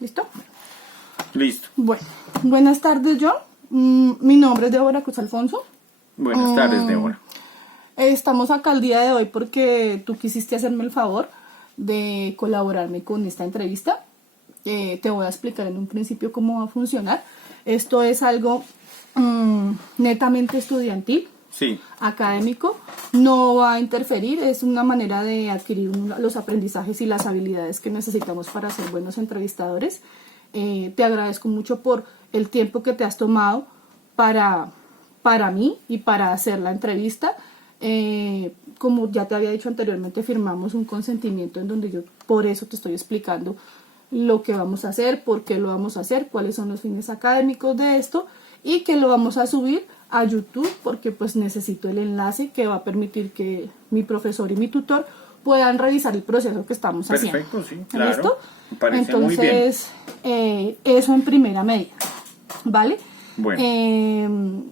¿Listo? Listo. Bueno, buenas tardes, John. Mi nombre es Débora Cruz Alfonso. Buenas tardes, Débora. Estamos acá el día de hoy porque tú quisiste hacerme el favor de colaborarme con esta entrevista. Te voy a explicar en un principio cómo va a funcionar. Esto es algo netamente estudiantil, Sí. académico, no va a interferir, es una manera de adquirir los aprendizajes y las habilidades que necesitamos para ser buenos entrevistadores. Te agradezco mucho por el tiempo que te has tomado para mí y para hacer la entrevista. Como ya te había dicho anteriormente, firmamos un consentimiento en donde yo por eso te estoy explicando lo que vamos a hacer, por qué lo vamos a hacer, cuáles son los fines académicos de esto y que lo vamos a subir a YouTube porque pues necesito el enlace que va a permitir que mi profesor y mi tutor puedan revisar el proceso que estamos haciendo. Perfecto, sí, claro. ¿Listo? Me parece Entonces, muy bien. eso en primera medida, ¿vale? Bueno.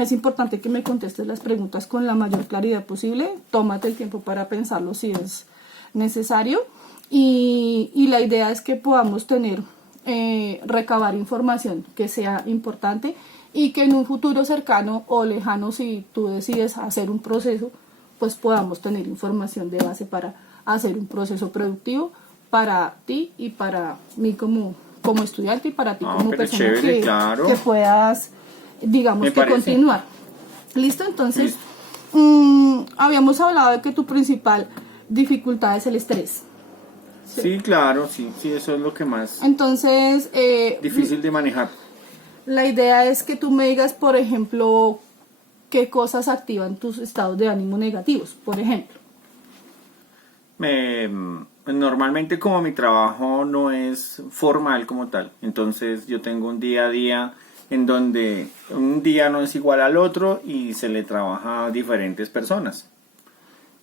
Es importante que me contestes las preguntas con la mayor claridad posible. Tómate el tiempo para pensarlo si es necesario. Y la idea es que podamos recabar información que sea importante y que en un futuro cercano o lejano, si tú decides hacer un proceso, pues podamos tener información de base para hacer un proceso productivo para ti y para mí como estudiante y para ti como persona chévere, claro. que puedas, digamos, Me que parece. continuar. ¿Listo? Entonces, habíamos hablado de que tu principal dificultad es el estrés. Sí, claro, sí, eso es lo que más Entonces, difícil de manejar. la idea es que tú me digas, por ejemplo, qué cosas activan tus estados de ánimo negativos, por ejemplo. Normalmente como mi trabajo no es formal como tal, entonces yo tengo un día a día en donde un día no es igual al otro y se le trabaja a diferentes personas.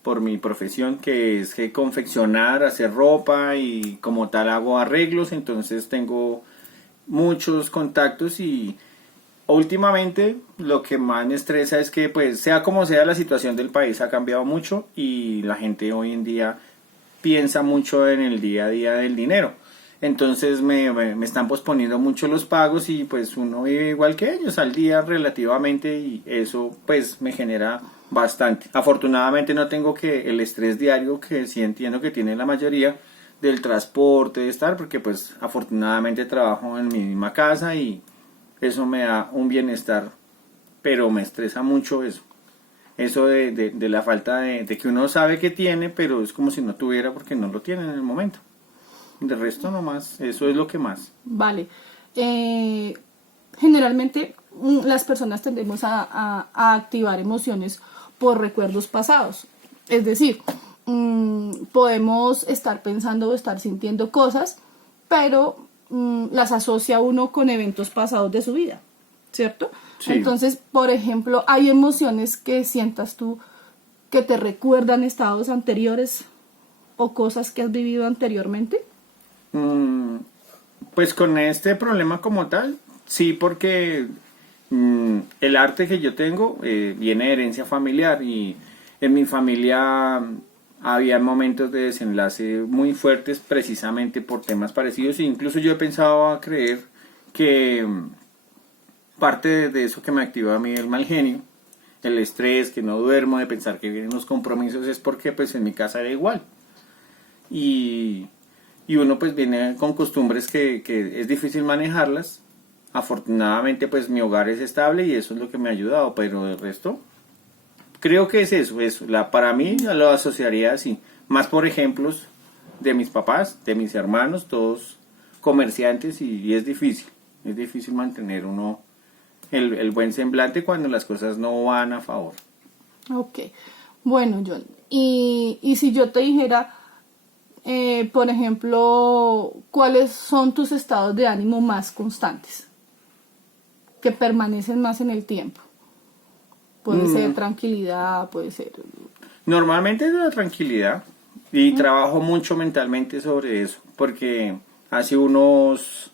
Por mi profesión que es que confeccionar, hacer ropa y como tal hago arreglos, entonces tengo muchos contactos y últimamente lo que más me estresa es que pues sea como sea la situación del país ha cambiado mucho y la gente hoy en día piensa mucho en el día a día del dinero. Entonces me están posponiendo mucho los pagos y pues uno vive igual que ellos al día relativamente y eso pues me genera bastante. Afortunadamente no tengo que el estrés diario que sí entiendo que tiene la mayoría del transporte, de estar, porque pues afortunadamente trabajo en mi misma casa y eso me da un bienestar, pero me estresa mucho eso. Eso de la falta de que uno sabe que tiene, pero es como si no tuviera porque no lo tiene en el momento. De resto nomás, eso es lo que más. Vale. Generalmente las personas tendemos a activar emociones por recuerdos pasados. Es decir, podemos estar pensando o estar sintiendo cosas, pero las asocia uno con eventos pasados de su vida, ¿cierto? Sí. Entonces, por ejemplo, ¿hay emociones que sientas tú que te recuerdan estados anteriores o cosas que has vivido anteriormente? Pues con este problema como tal, sí, porque el arte que yo tengo viene de herencia familiar y en mi familia había momentos de desenlace muy fuertes precisamente por temas parecidos e incluso yo he pensado a creer que parte de eso que me activa a mí el mal genio, el estrés, que no duermo, de pensar que vienen los compromisos, es porque pues en mi casa era igual. Y uno pues viene con costumbres que es difícil manejarlas. Afortunadamente pues mi hogar es estable y eso es lo que me ha ayudado, pero el resto creo que es eso. Para mí lo asociaría así, más por ejemplos de mis papás, de mis hermanos, todos comerciantes y es difícil mantener uno el buen semblante cuando las cosas no van a favor. Ok, bueno, John, y si yo te dijera, por ejemplo, ¿cuáles son tus estados de ánimo más constantes? Que permanecen más en el tiempo. Puede ser tranquilidad, puede ser... Normalmente es la tranquilidad y trabajo mucho mentalmente sobre eso, porque hace unos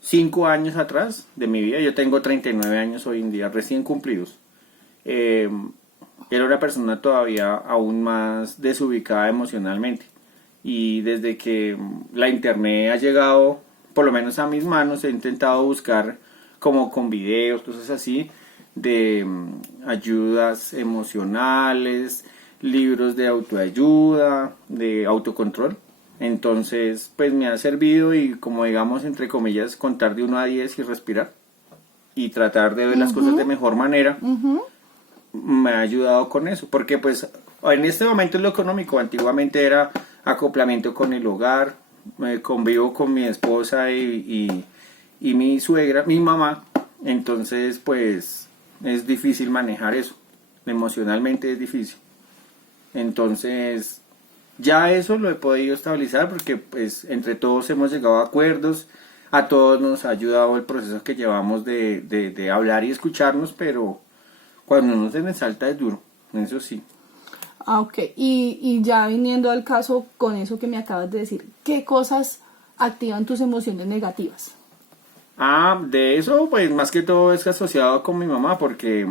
5 años atrás de mi vida, yo tengo 39 años hoy en día, recién cumplidos, era una persona todavía aún más desubicada emocionalmente. Y desde que la internet ha llegado, por lo menos a mis manos, he intentado buscar como con videos, cosas así, de ayudas emocionales, libros de autoayuda, de autocontrol. Entonces, pues me ha servido y como digamos, entre comillas, contar de 1 a 10 y respirar y tratar de ver las cosas de mejor manera, me ha ayudado con eso, porque pues en este momento es lo económico, antiguamente era acoplamiento con el hogar, convivo con mi esposa y mi suegra, mi mamá, entonces pues es difícil manejar eso, emocionalmente es difícil. Entonces ya eso lo he podido estabilizar porque pues entre todos hemos llegado a acuerdos, a todos nos ha ayudado el proceso que llevamos de hablar y escucharnos, pero cuando uno se resalta es duro, eso sí. Ah, ok. Y ya viniendo al caso con eso que me acabas de decir, ¿qué cosas activan tus emociones negativas? De eso pues más que todo es asociado con mi mamá porque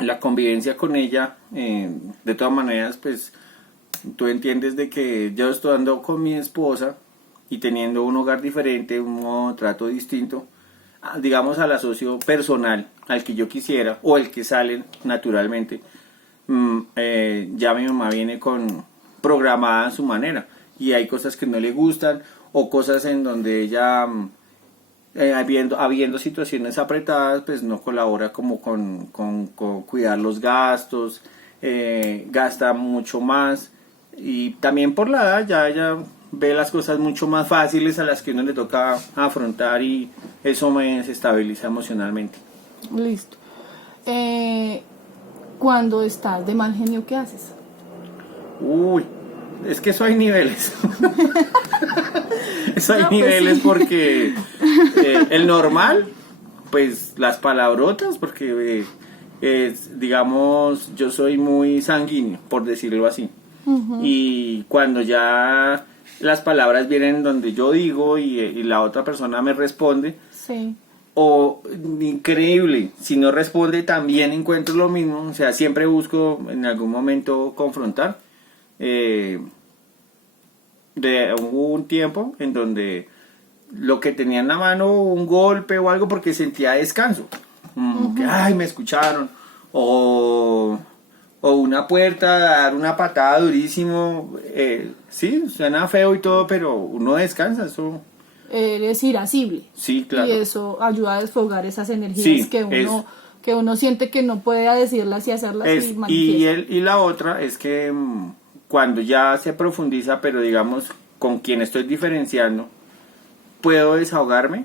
la convivencia con ella, de todas maneras pues tú entiendes de que yo estoy andando con mi esposa y teniendo un hogar diferente, un modo de trato distinto, digamos al asocio personal, al que yo quisiera o el que salen naturalmente, ya mi mamá viene programada a su manera y hay cosas que no le gustan o cosas en donde ella, habiendo situaciones apretadas, pues no colabora como con cuidar los gastos, gasta mucho más. Y también por la edad ya ella ve las cosas mucho más fáciles a las que uno le toca afrontar y eso me desestabiliza emocionalmente. Listo. Cuando estás de mal genio, ¿qué haces? Uy, es que eso hay niveles. Eso hay No, pues niveles sí. porque el normal, pues las palabrotas, porque digamos yo soy muy sanguíneo, por decirlo así. Y cuando ya las palabras vienen donde yo digo y la otra persona me responde, Sí. o increíble, si no responde también encuentro lo mismo, o sea, siempre busco en algún momento confrontar. Hubo un tiempo en donde lo que tenía en la mano, un golpe o algo, porque sentía descanso, que ay, me escucharon, o una puerta, dar una patada durísimo, sí, suena feo y todo, pero uno descansa, eso. Eres irascible. Sí, claro. Y eso ayuda a desfogar esas energías Sí, que uno siente que no puede decirlas y hacerlas y y, manifiesta. y la otra es que cuando ya se profundiza, pero digamos con quien estoy diferenciando, puedo desahogarme.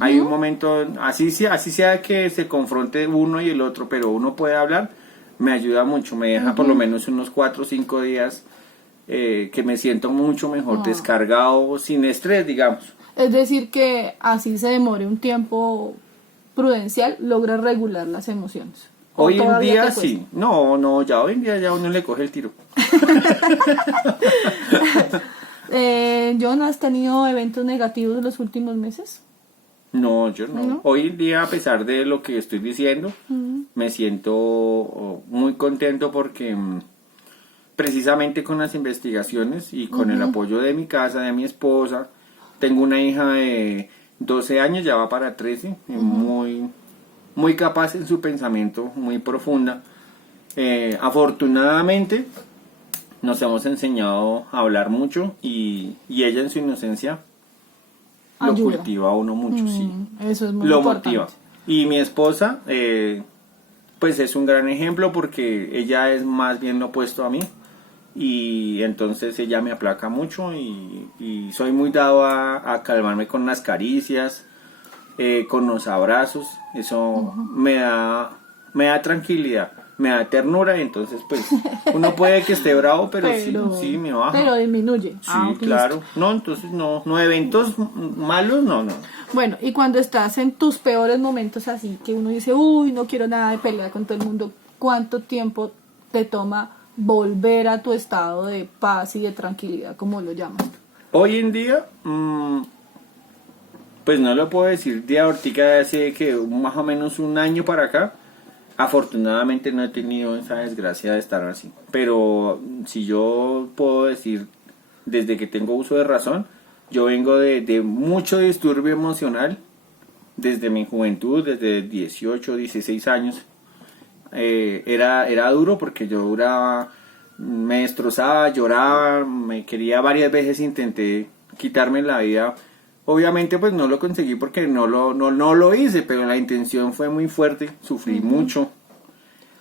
Hay un momento, así sea que se confronte uno y el otro, pero uno puede hablar, me ayuda mucho, me deja por lo menos unos 4 o 5 días que me siento mucho mejor, descargado, sin estrés, digamos. Es decir, que así se demore un tiempo prudencial, logra regular las emociones. ¿O Hoy en todavía día te cuesta? sí, no, ya hoy en día ya uno le coge el tiro. John, ¿has tenido eventos negativos en los últimos meses? No, yo no. ¿No? Hoy en día, a pesar de lo que estoy diciendo, me siento muy contento porque precisamente con las investigaciones y con el apoyo de mi casa, de mi esposa, tengo una hija de 12 años, ya va para 13, muy capaz en su pensamiento, muy profunda. Afortunadamente nos hemos enseñado a hablar mucho y ella en su inocencia lo Ayuda. cultiva a uno mucho, sí. Eso es muy Lo importante. motiva. Y mi esposa, pues es un gran ejemplo porque ella es más bien lo opuesto a mí y entonces ella me aplaca mucho y soy muy dado a calmarme con las caricias, con los abrazos, eso me da tranquilidad, me da ternura, y entonces pues uno puede que esté bravo, pero sí me baja. Pero disminuye. Sí, Ok, claro. listo. No, entonces no eventos malos, no. Bueno, y cuando estás en tus peores momentos así, que uno dice, uy, no quiero nada de pelea con todo el mundo, ¿cuánto tiempo te toma volver a tu estado de paz y de tranquilidad, como lo llamas? Hoy en día, pues no lo puedo decir de ahorita, hace que más o menos un año para acá, afortunadamente no he tenido esa desgracia de estar así. Pero si yo puedo decir, desde que tengo uso de razón, Yo vengo de mucho disturbio emocional desde mi juventud, desde 18, 16 años. Era duro porque yo duraba, me destrozaba, lloraba, me quería varias veces, intenté quitarme la vida. Obviamente pues no lo conseguí porque no lo hice, pero la intención fue muy fuerte, sufrí mucho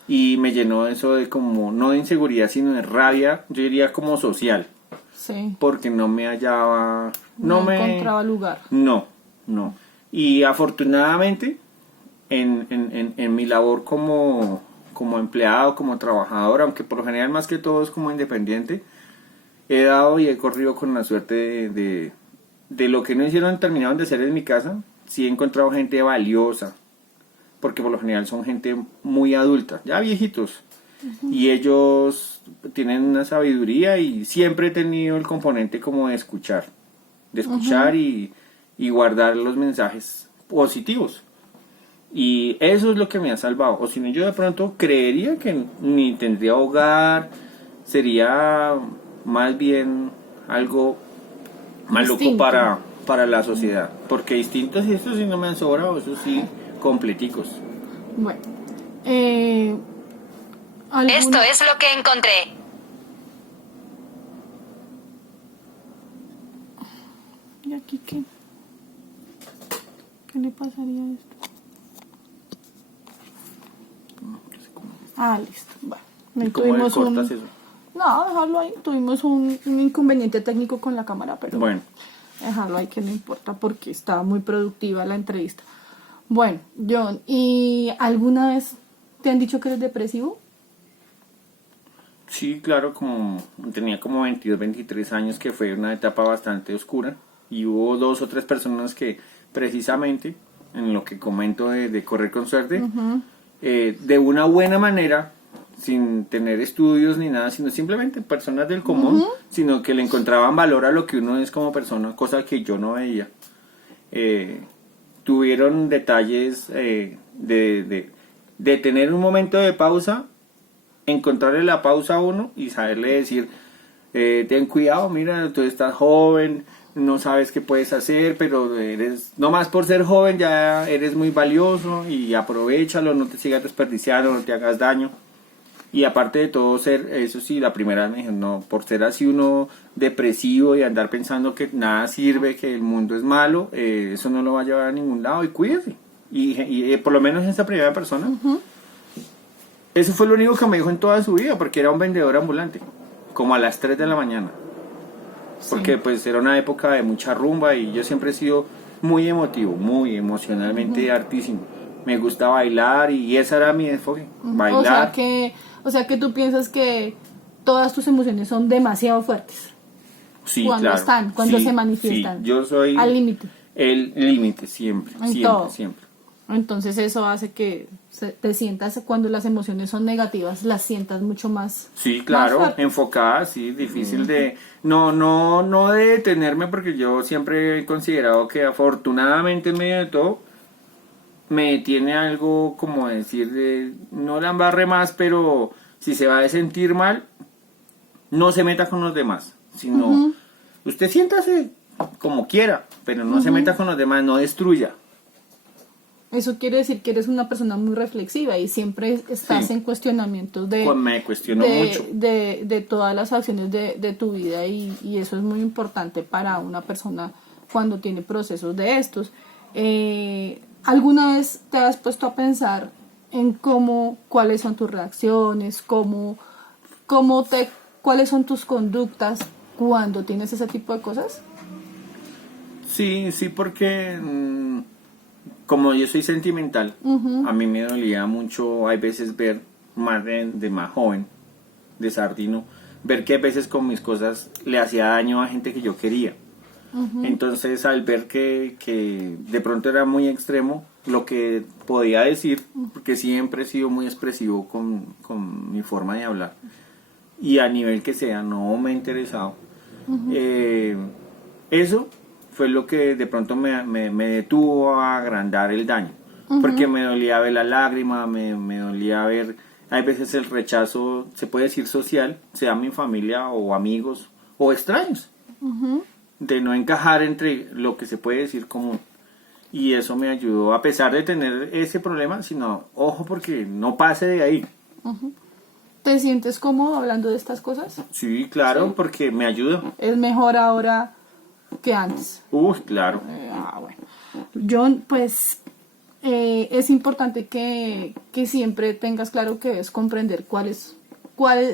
y me llenó eso de como, no de inseguridad, sino de rabia, yo diría como social, Sí. porque no me hallaba, No encontraba lugar. no. Y afortunadamente en mi labor como empleado, como trabajador, aunque por lo general más que todo es como independiente, he dado y he corrido con la suerte de lo que no hicieron, terminaron de hacer en mi casa. Sí he encontrado gente valiosa, porque por lo general son gente muy adulta, ya viejitos, y ellos tienen una sabiduría y siempre he tenido el componente como de escuchar y guardar los mensajes positivos. Y eso es lo que me ha salvado. O si no, yo de pronto creería que ni tendría hogar, sería más bien algo maluco Distinto. para la sociedad. Porque distintos, y estos sí no me han sobrado, esos sí, completicos. Bueno. Esto es lo que encontré. ¿Y aquí qué? ¿Qué le pasaría a esto? Ah, listo. Bueno, ¿Y cómo le cortas eso? No, dejarlo ahí. Tuvimos un inconveniente técnico con la cámara, pero Bueno, dejarlo ahí que no importa porque estaba muy productiva la entrevista. Bueno, John, ¿y alguna vez te han dicho que eres depresivo? sí, claro, tenía como 22, 23 años, que fue una etapa bastante oscura. Y hubo 2 o 3 personas que precisamente, en lo que comento de correr con suerte, de una buena manera, sin tener estudios ni nada, sino simplemente personas del común, sino que le encontraban valor a lo que uno es como persona, cosa que yo no veía. Tuvieron detalles de tener un momento de pausa, encontrarle la pausa a uno y saberle decir, ten cuidado, mira, tú estás joven, no sabes qué puedes hacer, pero no más por ser joven ya eres muy valioso y aprovéchalo, no te sigas desperdiciando, no te hagas daño. Y aparte de todo eso sí, la primera vez me dijo, no, por ser así uno depresivo y andar pensando que nada sirve, que el mundo es malo, eso no lo va a llevar a ningún lado y cuídese. Y por lo menos esa primera persona, eso fue lo único que me dijo en toda su vida, porque era un vendedor ambulante, como a las 3 de la mañana. Porque pues era una época de mucha rumba y yo siempre he sido muy emotivo, muy emocionalmente hartísimo. Me gusta bailar y ese era mi enfoque, bailar. O sea que tú piensas que todas tus emociones son demasiado fuertes. Sí, cuando claro. están, cuando Sí, se manifiestan. sí, yo soy al límite. el límite siempre, En siempre, todo. siempre. Entonces eso hace que te sientas, cuando las emociones son negativas, las sientas mucho más. Sí, claro, más fuerte. enfocada, sí, difícil de no de detenerme, porque yo siempre he considerado que afortunadamente en medio de todo me tiene algo como decir de no la embarre más, pero si se va a sentir mal, no se meta con los demás, sino usted siéntase como quiera, pero no se meta con los demás, no destruya. Eso quiere decir que eres una persona muy reflexiva y siempre estás Sí. en cuestionamientos Me cuestiono mucho. de todas las acciones de tu vida y eso es muy importante para una persona cuando tiene procesos de estos. ¿Alguna vez te has puesto a pensar en cuáles son tus reacciones, cuáles son tus conductas cuando tienes ese tipo de cosas? Sí, porque como yo soy sentimental, a mí me dolía mucho, hay veces ver más de más joven, de sardino, ver que a veces con mis cosas le hacía daño a gente que yo quería. Entonces al ver que de pronto era muy extremo lo que podía decir, porque siempre he sido muy expresivo con mi forma de hablar, y a nivel que sea, no me ha interesado. Eso fue lo que de pronto me detuvo a agrandar el daño, porque me dolía ver la lágrima, me dolía ver, hay veces el rechazo, se puede decir social, sea mi familia o amigos o extraños. de no encajar entre lo que se puede decir común. Y eso me ayudó, a pesar de tener ese problema, sino, ojo, porque no pase de ahí. ¿Te sientes cómodo hablando de estas cosas? Sí, claro, Sí. porque me ayuda. ¿Es mejor ahora que antes? Claro. Bueno. Yo, pues, es importante que siempre tengas claro que debes comprender cuáles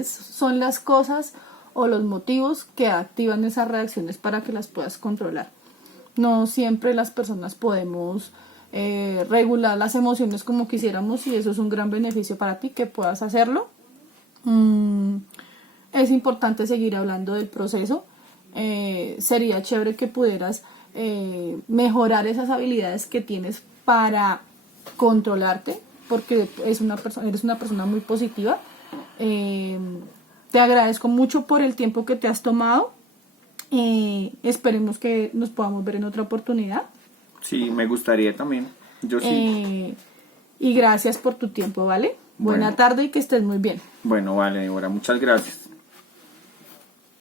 son las cosas o los motivos que activan esas reacciones para que las puedas controlar. No siempre las personas podemos regular las emociones como quisiéramos, y eso es un gran beneficio para ti que puedas hacerlo. Es importante seguir hablando del proceso. Sería chévere que pudieras mejorar esas habilidades que tienes para controlarte, porque eres una persona muy positiva. Te agradezco mucho por el tiempo que te has tomado. Esperemos que nos podamos ver en otra oportunidad. Sí, me gustaría también. Yo sí. Y gracias por tu tiempo, ¿vale? Buena Bueno. tarde y que estés muy bien. Bueno, vale, Débora, muchas gracias.